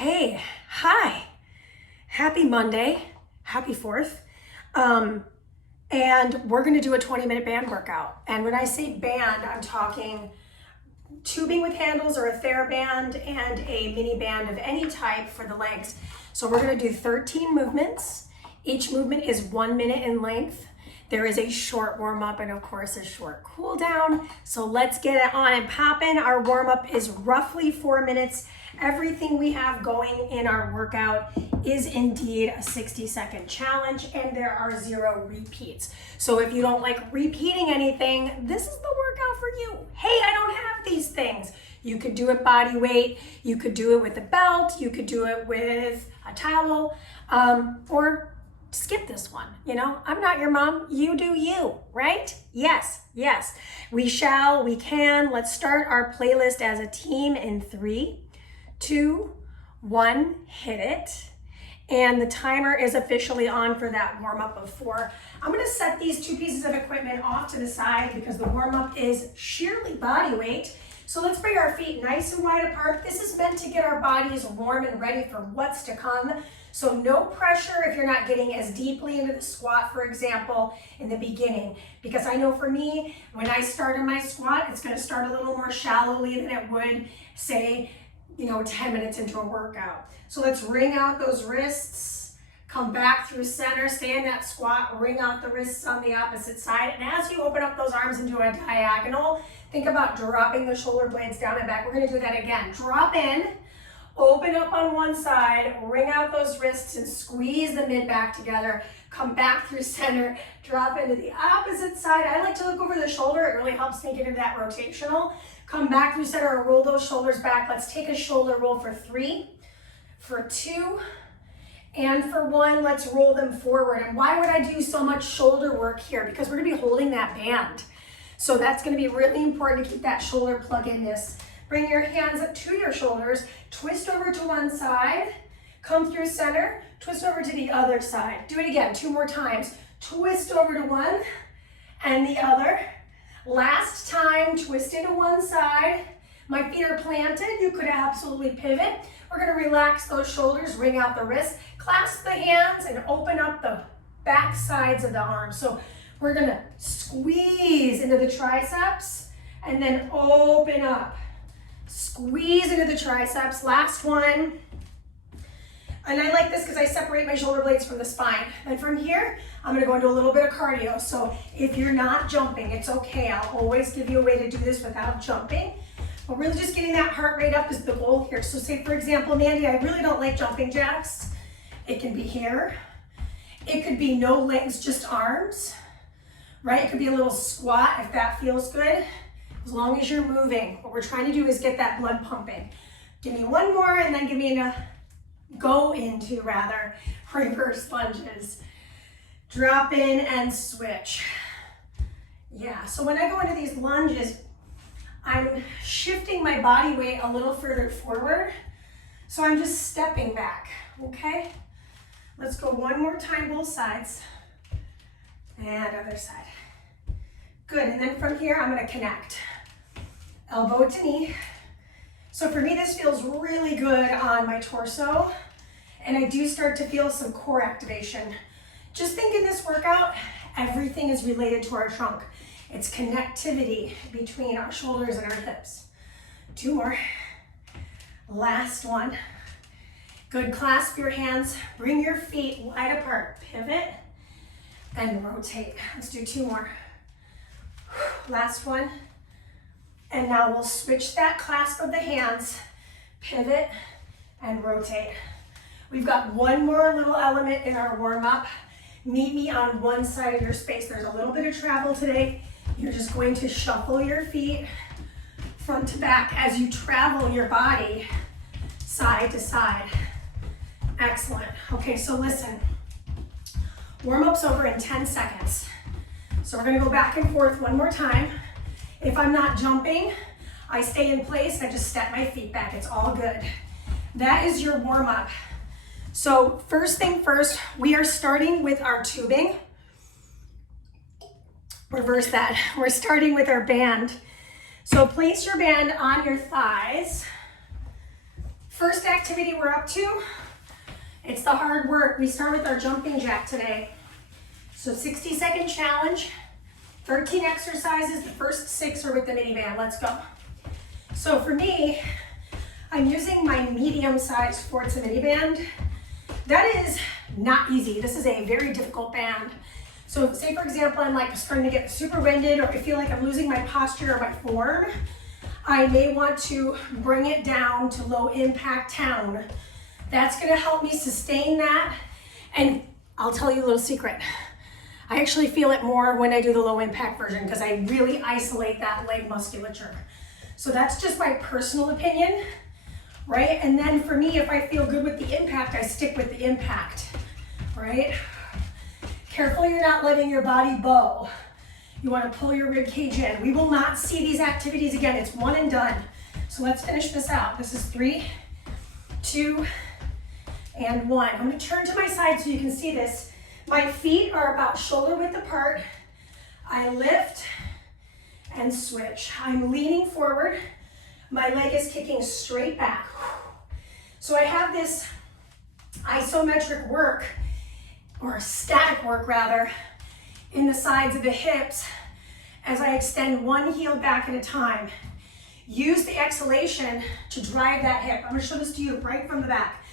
Okay, hi, happy Monday, happy 4th. And we're gonna do a 20-minute band workout. And when I say band, I'm talking tubing with handles or a TheraBand and a mini band of any type for the legs. So we're gonna do 13 movements. Each movement is 1 minute in length. There is a short warm up and of course a short cool down. So let's get it on and popping. Our warm up is roughly 4 minutes. Everything we have going in our workout is indeed a 60-second challenge and there are 0 repeats. So if you don't like repeating anything, this is the workout for you. Hey, I don't have these things. You could do it body weight, you could do it with a belt, you could do it with a towel, or skip this one. You know, I'm not your mom, you do you, right? Yes, we shall, we can. Let's start our playlist as a team in 3, 2, 1, hit it. And the timer is officially on for that warm up of 4. I'm gonna set these 2 pieces of equipment off to the side because the warm up is sheerly body weight. So let's bring our feet nice and wide apart. This is meant to get our bodies warm and ready for what's to come. So no pressure if you're not getting as deeply into the squat, for example, in the beginning. Because I know for me, when I started my squat, it's gonna start a little more shallowly than it would, say, 10 minutes into a workout. So let's wring out those wrists, come back through center, stay in that squat, wring out the wrists on the opposite side. And as you open up those arms into a diagonal, think about dropping the shoulder blades down and back. We're gonna do that again. Drop in, open up on one side, wring out those wrists and squeeze the mid back together. Come back through center, drop into the opposite side. I like to look over the shoulder. It really helps me get into that rotational. Come back through center and roll those shoulders back. Let's take a shoulder roll for 3, for 2, and for 1. Let's roll them forward. And why would I do so much shoulder work here? Because we're gonna be holding that band. So that's gonna be really important to keep that shoulder plug-in-ness. Bring your hands up to your shoulders, twist over to one side, come through center, twist over to the other side. Do it again, 2 more times. Twist over to one and the other. Last time, twist into one side. My feet are planted, you could absolutely pivot. We're gonna relax those shoulders, wring out the wrists, clasp the hands and open up the back sides of the arms. So we're gonna squeeze into the triceps and then open up. Squeeze into the triceps, last one. And I like this because I separate my shoulder blades from the spine. And from here, I'm gonna go into a little bit of cardio. So if you're not jumping, it's okay. I'll always give you a way to do this without jumping. But really just getting that heart rate up is the goal here. So say for example, Mandy, I really don't like jumping jacks. It can be here. It could be no legs, just arms, right? It could be a little squat if that feels good. As long as you're moving, what we're trying to do is get that blood pumping. Give me one more and then give me go into reverse lunges. Drop in and switch. Yeah, so when I go into these lunges, I'm shifting my body weight a little further forward. So I'm just stepping back, okay? Let's go one more time, both sides. And other side. Good, and then from here, I'm gonna connect. Elbow to knee. So for me, this feels really good on my torso, and I do start to feel some core activation. Just think in this workout, everything is related to our trunk. It's connectivity between our shoulders and our hips. 2 more. Last one. Good, clasp your hands, bring your feet wide apart, pivot, and rotate. Let's do 2 more. Last one. And now we'll switch that clasp of the hands, pivot, and rotate. We've got one more little element in our warm-up. Meet me on one side of your space. There's a little bit of travel today. You're just going to shuffle your feet front to back as you travel your body side to side. Excellent. Okay, so listen. Warm-up's over in 10 seconds. So we're gonna go back and forth one more time. If I'm not jumping, I stay in place, I just step my feet back, it's all good. That is your warm-up. So first thing first, we are starting with our tubing. Reverse that, we're starting with our band. So place your band on your thighs, First activity we're up to, it's the hard work. We start with our jumping jack today. So 60-second challenge, 13 exercises, the first 6 are with the mini band. Let's go. So for me, I'm using my medium-sized FORZA mini band. That is not easy. This is a very difficult band. So say for example, I'm like starting to get super winded, or I feel like I'm losing my posture or my form, I may want to bring it down to low impact tone. That's gonna help me sustain that. And I'll tell you a little secret. I actually feel it more when I do the low impact version because I really isolate that leg musculature. So that's just my personal opinion, right? And then for me, if I feel good with the impact, I stick with the impact, right? Careful you're not letting your body bow. You want to pull your rib cage in. We will not see these activities again. It's one and done. So let's finish this out. This is 3, 2, and 1. I'm going to turn to my side so you can see this. My feet are about shoulder width apart. I lift and switch. I'm leaning forward. My leg is kicking straight back. So I have this isometric work, or static work rather, in the sides of the hips as I extend one heel back at a time. Use the exhalation to drive that hip. I'm gonna show this to you right from the back.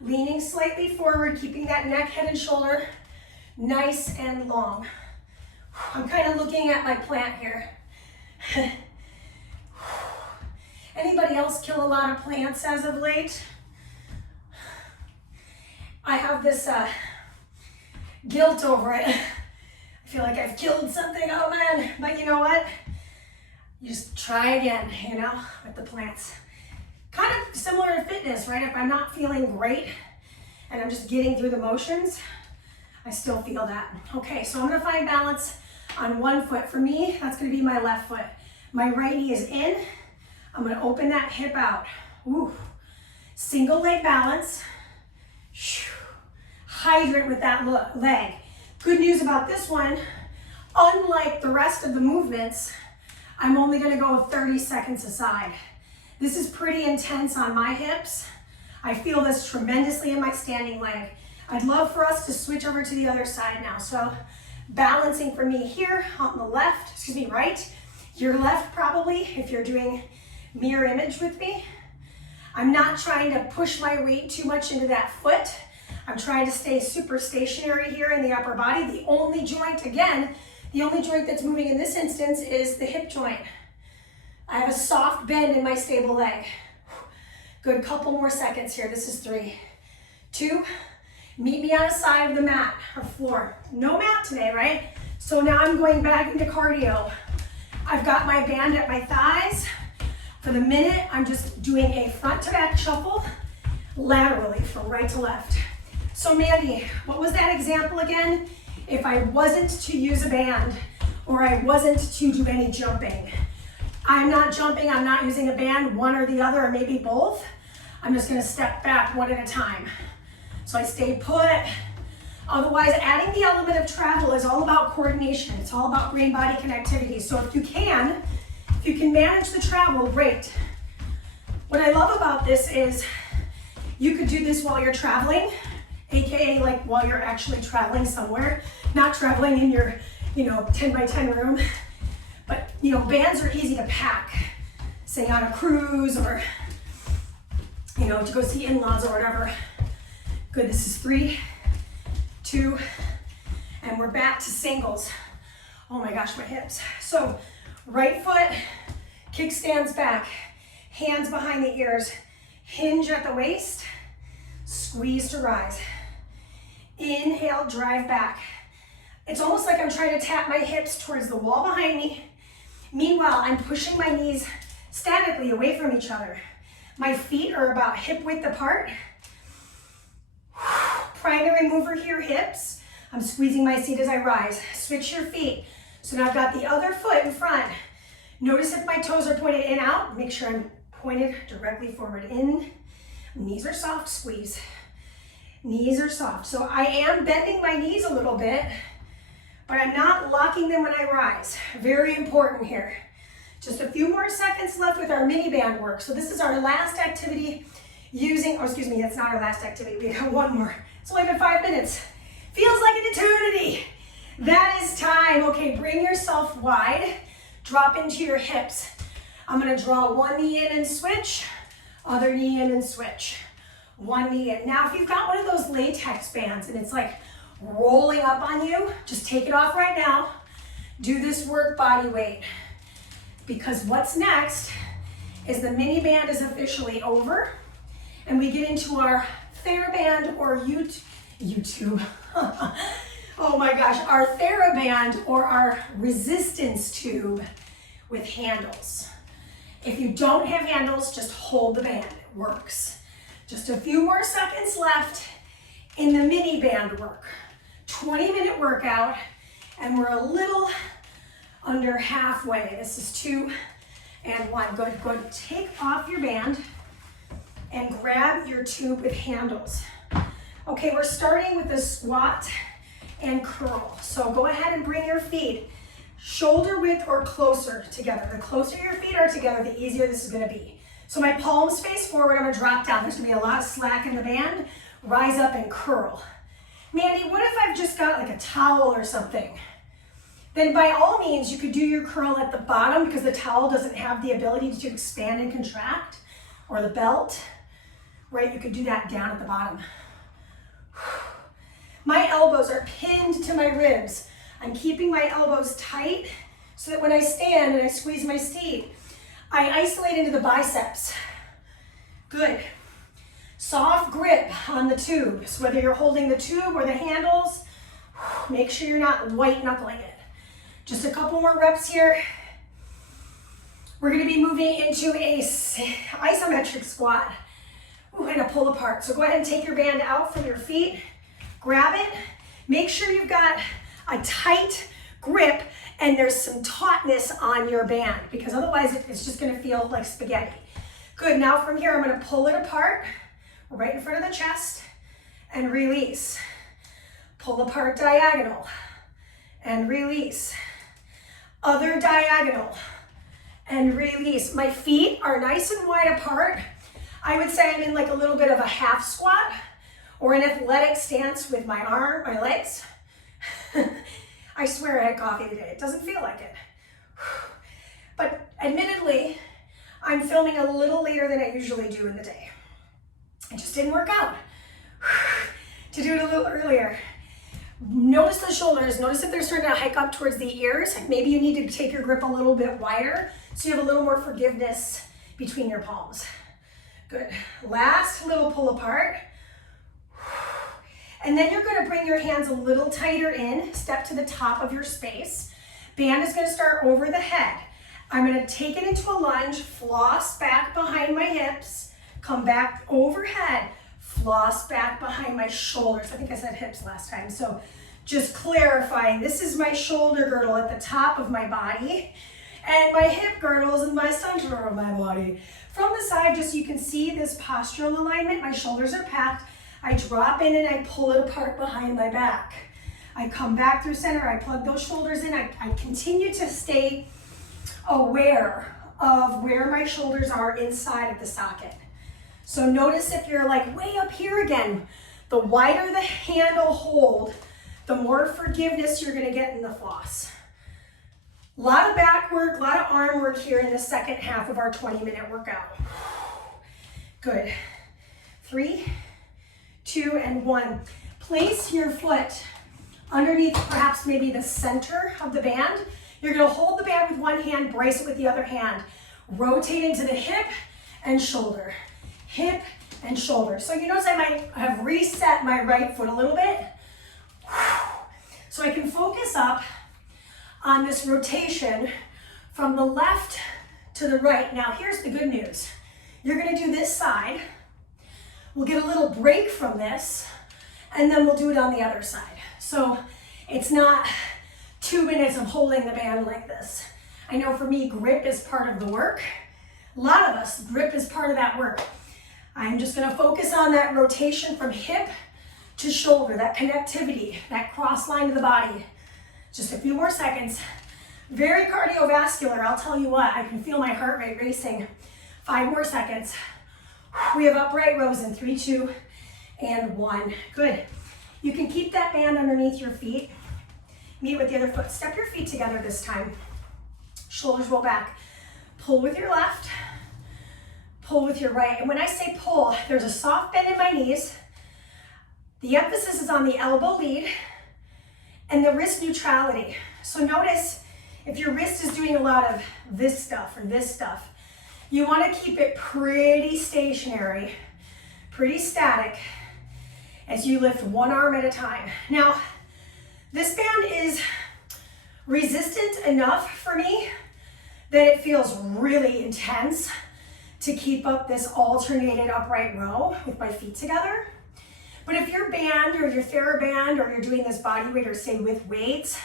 Leaning slightly forward, keeping that neck, head, and shoulder nice and long. I'm kind of looking at my plant here. Anybody else kill a lot of plants as of late? I have this guilt over it. I feel like I've killed something, oh man. But you know what? You just try again, you know, with the plants. Kind of similar to fitness, right? If I'm not feeling great and I'm just getting through the motions, I still feel that. Okay, so I'm gonna find balance on one foot. For me, that's gonna be my left foot. My right knee is in. I'm gonna open that hip out. Ooh. Single leg balance. Hydrant with that leg. Good news about this one, unlike the rest of the movements, I'm only gonna go 30 seconds aside. This is pretty intense on my hips. I feel this tremendously in my standing leg. I'd love for us to switch over to the other side now. So balancing for me here on the left, right, your left probably, if you're doing mirror image with me. I'm not trying to push my weight too much into that foot. I'm trying to stay super stationary here in the upper body. The only joint, again, the only joint that's moving in this instance is the hip joint. I have a soft bend in my stable leg. Good, couple more seconds here. This is 3, 2, meet me on a side of the mat or floor. No mat today, right? So now I'm going back into cardio. I've got my band at my thighs. For the minute, I'm just doing a front to back shuffle laterally from right to left. So Mandy, what was that example again? If I wasn't to use a band or I wasn't to do any jumping. I'm not jumping, I'm not using a band, one or the other, or maybe both. I'm just gonna step back one at a time. So I stay put. Otherwise, adding the element of travel is all about coordination. It's all about brain body connectivity. So if you can manage the travel, great. What I love about this is you could do this while you're traveling, AKA like while you're actually traveling somewhere, not traveling in your, 10 by 10 room. But, bands are easy to pack, say on a cruise or, to go see in-laws or whatever. Good, this is 3, 2, and we're back to singles. Oh my gosh, my hips. So right foot, kickstands back, hands behind the ears, hinge at the waist, squeeze to rise. Inhale, drive back. It's almost like I'm trying to tap my hips towards the wall behind me. Meanwhile, I'm pushing my knees statically away from each other. My feet are about hip width apart. Primary mover here, hips. I'm squeezing my seat as I rise. Switch your feet. So now I've got the other foot in front. Notice if my toes are pointed in, out. Make sure I'm pointed directly forward, in. Knees are soft, squeeze. Knees are soft. So I am bending my knees a little bit, but I'm not locking them when I rise. Very important here. Just a few more seconds left with our mini band work. So this is our last activity using, oh, excuse me, that's not our last activity. We got one more. It's only been 5 minutes. Feels like an eternity. That is time. Okay, bring yourself wide. Drop into your hips. I'm gonna draw one knee in and switch, other knee in and switch. One knee in. Now, if you've got one of those latex bands and it's like rolling up on you, just take it off right now. Do this work body weight. Because what's next is the mini band is officially over and we get into our TheraBand or YouTube. Oh my gosh, our TheraBand or our resistance tube with handles. If you don't have handles, just hold the band, it works. Just a few more seconds left in the mini band work. 20-minute workout, and we're a little under halfway. This is 2 and 1. Good, good. Take off your band and grab your tube with handles. Okay, we're starting with the squat and curl. So go ahead and bring your feet shoulder width or closer together. The closer your feet are together, the easier this is gonna be. So my palms face forward, I'm gonna drop down. There's gonna be a lot of slack in the band. Rise up and curl. Mandy, what if I've just got like a towel or something? Then by all means, you could do your curl at the bottom because the towel doesn't have the ability to expand and contract, or the belt, right? You could do that down at the bottom. My elbows are pinned to my ribs. I'm keeping my elbows tight so that when I stand and I squeeze my seat, I isolate into the biceps. Good. Soft grip on the tube. So whether you're holding the tube or the handles, make sure you're not white knuckling it. Just a couple more reps here. We're gonna be moving into a isometric squat. Ooh, and a pull apart. So go ahead and take your band out from your feet, grab it. Make sure you've got a tight grip and there's some tautness on your band because otherwise it's just gonna feel like spaghetti. Good, now from here I'm gonna pull it apart right in front of the chest and release. Pull apart diagonal and release. Other diagonal and release. My feet are nice and wide apart. I would say I'm in like a little bit of a half squat or an athletic stance with my legs. I swear I had coffee today. It doesn't feel like it. But admittedly, I'm filming a little later than I usually do in the day. It just didn't work out to do it a little earlier. Notice the shoulders. Notice if they're starting to hike up towards the ears. Maybe you need to take your grip a little bit wider so you have a little more forgiveness between your palms. Good. Last little pull apart. And then you're going to bring your hands a little tighter in, step to the top of your space. Band is going to start over the head. I'm going to take it into a lunge, floss back behind my hips, come back overhead, floss back behind my shoulders. I think I said hips last time, so just clarifying. This is my shoulder girdle at the top of my body, and my hip girdles in my center of my body. From the side, just so you can see this postural alignment, my shoulders are packed. I drop in and I pull it apart behind my back. I come back through center, I plug those shoulders in. I continue to stay aware of where my shoulders are inside of the socket. So notice if you're like way up here again, the wider the handle hold, the more forgiveness you're gonna get in the floss. A lot of back work, a lot of arm work here in the second half of our 20-minute workout. Good. 3, 2, and 1. Place your foot underneath perhaps maybe the center of the band. You're gonna hold the band with one hand, brace it with the other hand. Rotate into the hip and shoulder. Hip and shoulder. So you notice I might have reset my right foot a little bit. So I can focus up on this rotation from the left to the right. Now here's the good news. You're gonna do this side. We'll get a little break from this, and then we'll do it on the other side. So it's not 2 minutes of holding the band like this. I know for me, grip is part of the work. A lot of us, grip is part of that work. I'm just gonna focus on that rotation from hip to shoulder, that connectivity, that cross line to the body. Just a few more seconds. Very cardiovascular, I'll tell you what, I can feel my heart rate racing. 5 more seconds. We have upright rows in 3, 2, and 1. Good. You can keep that band underneath your feet. Meet with the other foot. Step your feet together this time. Shoulders roll back. Pull with your left, pull with your right. And when I say pull, there's a soft bend in my knees. The emphasis is on the elbow lead and the wrist neutrality. So notice if your wrist is doing a lot of this stuff or this stuff, you want to keep it pretty stationary, pretty static as you lift one arm at a time. Now, this band is resistant enough for me that it feels really intense to keep up this alternated upright row with my feet together. But if your band or your TheraBand or you're doing this body weight or say with weights,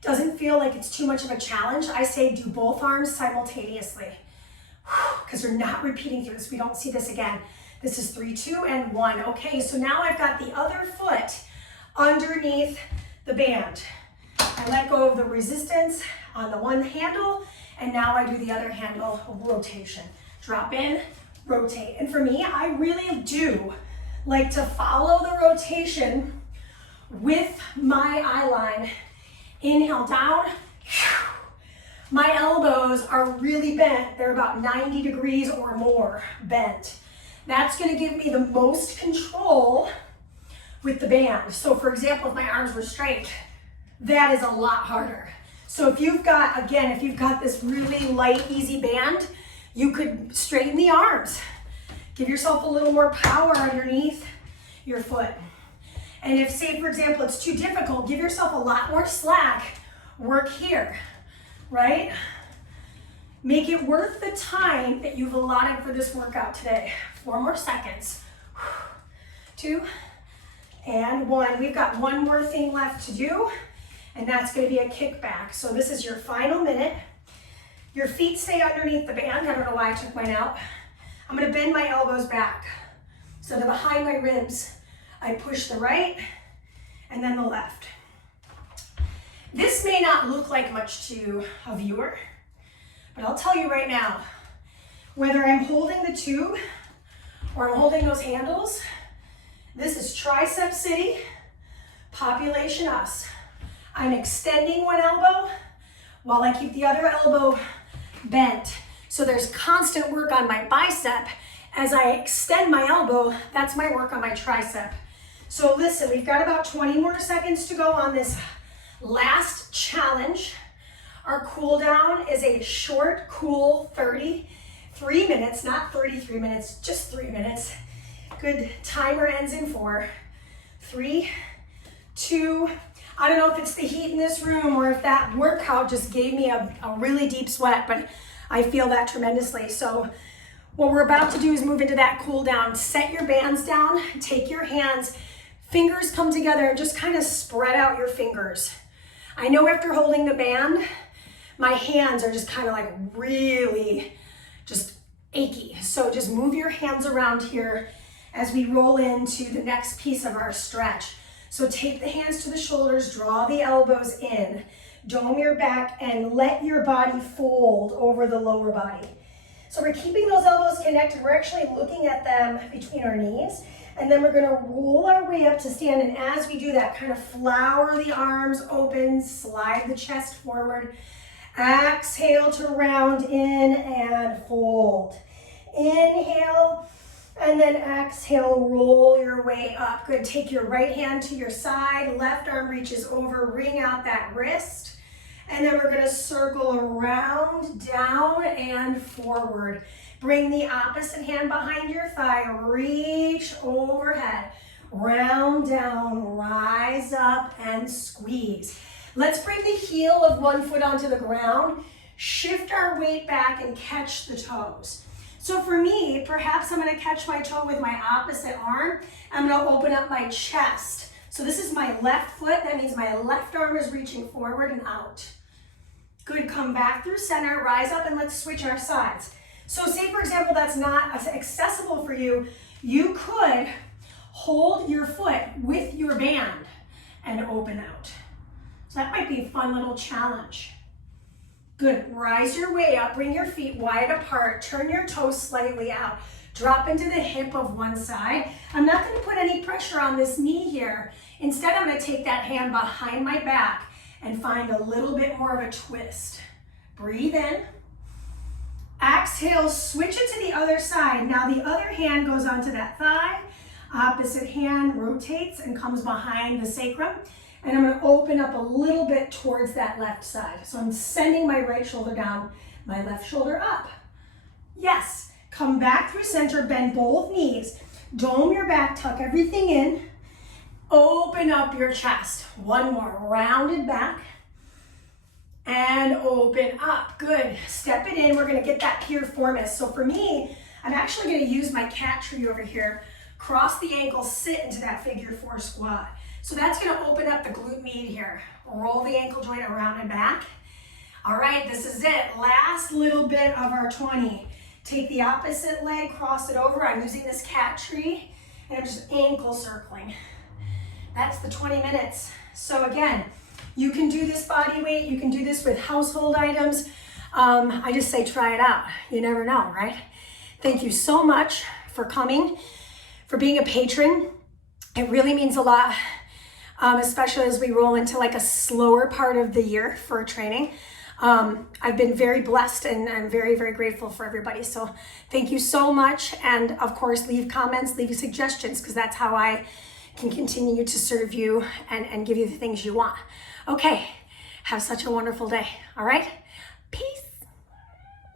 doesn't feel like it's too much of a challenge, I say do both arms simultaneously because we're not repeating through this. We don't see this again. This is 3, 2, and 1. Okay, so now I've got the other foot underneath the band. I let go of the resistance on the one handle, and now I do the other handle rotation. Drop in, rotate. And for me, I really do like to follow the rotation with my eye line. Inhale down. My elbows are really bent. They're about 90 degrees or more bent. That's gonna give me the most control with the band. So for example, if my arms were straight, that is a lot harder. So if you've got, again, if you've got this really light, easy band, you could straighten the arms. Give yourself a little more power underneath your foot. And if, say, for example, it's too difficult, give yourself a lot more slack. Work here, right? Make it worth the time that you've allotted for this workout today. 4 more seconds. 2 and 1. We've got one more thing left to do, and that's going to be a kickback. So this is your final minute. Your feet stay underneath the band. I don't know why I took mine out. I'm going to bend my elbows back. So they're behind my ribs. I push the right and then the left. This may not look like much to a viewer, but I'll tell you right now, whether I'm holding the tube or I'm holding those handles, this is tricep city, population us. I'm extending one elbow while I keep the other elbow bent. So there's constant work on my bicep. As I extend my elbow, that's my work on my tricep. So listen, we've got about 20 more seconds to go on this last challenge. Our cool down is a short, cool 33 minutes, not 33 minutes, just 3 minutes. Good, timer ends in 4, 3, 2, I don't know if it's the heat in this room or if that workout just gave me a really deep sweat, but I feel that tremendously. So what we're about to do is move into that cool down. Set your bands down, take your hands, fingers come together and just kind of spread out your fingers. I know after holding the band, my hands are just kind of like really just achy. So just move your hands around here as we roll into the next piece of our stretch. So take the hands to the shoulders, draw the elbows in, dome your back, and let your body fold over the lower body. So we're keeping those elbows connected. We're actually looking at them between our knees, and then we're gonna roll our way up to stand, and as we do that, kind of flower the arms open, slide the chest forward. Exhale to round in and fold. Inhale, and then exhale, roll your way up. Good, take your right hand to your side, left arm reaches over, wring out that wrist. And then we're gonna circle around, down, and forward. Bring the opposite hand behind your thigh, reach overhead, round, down, rise up, and squeeze. Let's bring the heel of one foot onto the ground, shift our weight back, and catch the toes. So for me, perhaps I'm gonna catch my toe with my opposite arm. I'm gonna open up my chest. So this is my left foot. That means my left arm is reaching forward and out. Good, come back through center, rise up, and let's switch our sides. So say, for example, that's not accessible for you. You could hold your foot with your band and open out. So that might be a fun little challenge. Good, rise your way up, bring your feet wide apart, turn your toes slightly out. Drop into the hip of one side. I'm not gonna put any pressure on this knee here. Instead, I'm gonna take that hand behind my back and find a little bit more of a twist. Breathe in. Exhale, switch it to the other side. Now the other hand goes onto that thigh. Opposite hand rotates and comes behind the sacrum. And I'm gonna open up a little bit towards that left side. So I'm sending my right shoulder down, my left shoulder up. Yes, come back through center, bend both knees. Dome your back, tuck everything in. Open up your chest. One more, rounded back. And open up, good. Step it in, we're gonna get that piriformis. So for me, I'm actually gonna use my cat tree over here, cross the ankles, sit into that figure 4 squat. So that's gonna open up the glute med here. Roll the ankle joint around and back. All right, this is it. Last little bit of our 20. Take the opposite leg, cross it over. I'm using this cat tree, and I'm just ankle circling. That's the 20 minutes. So again, you can do this body weight, you can do this with household items. I just say try it out. You never know, right? Thank you so much for coming, for being a patron. It really means a lot, especially as we roll into like a slower part of the year for training. I've been very blessed and I'm very, very grateful for everybody. So thank you so much. And of course, leave comments, leave suggestions, because that's how I can continue to serve you and give you the things you want. Okay, have such a wonderful day. All right.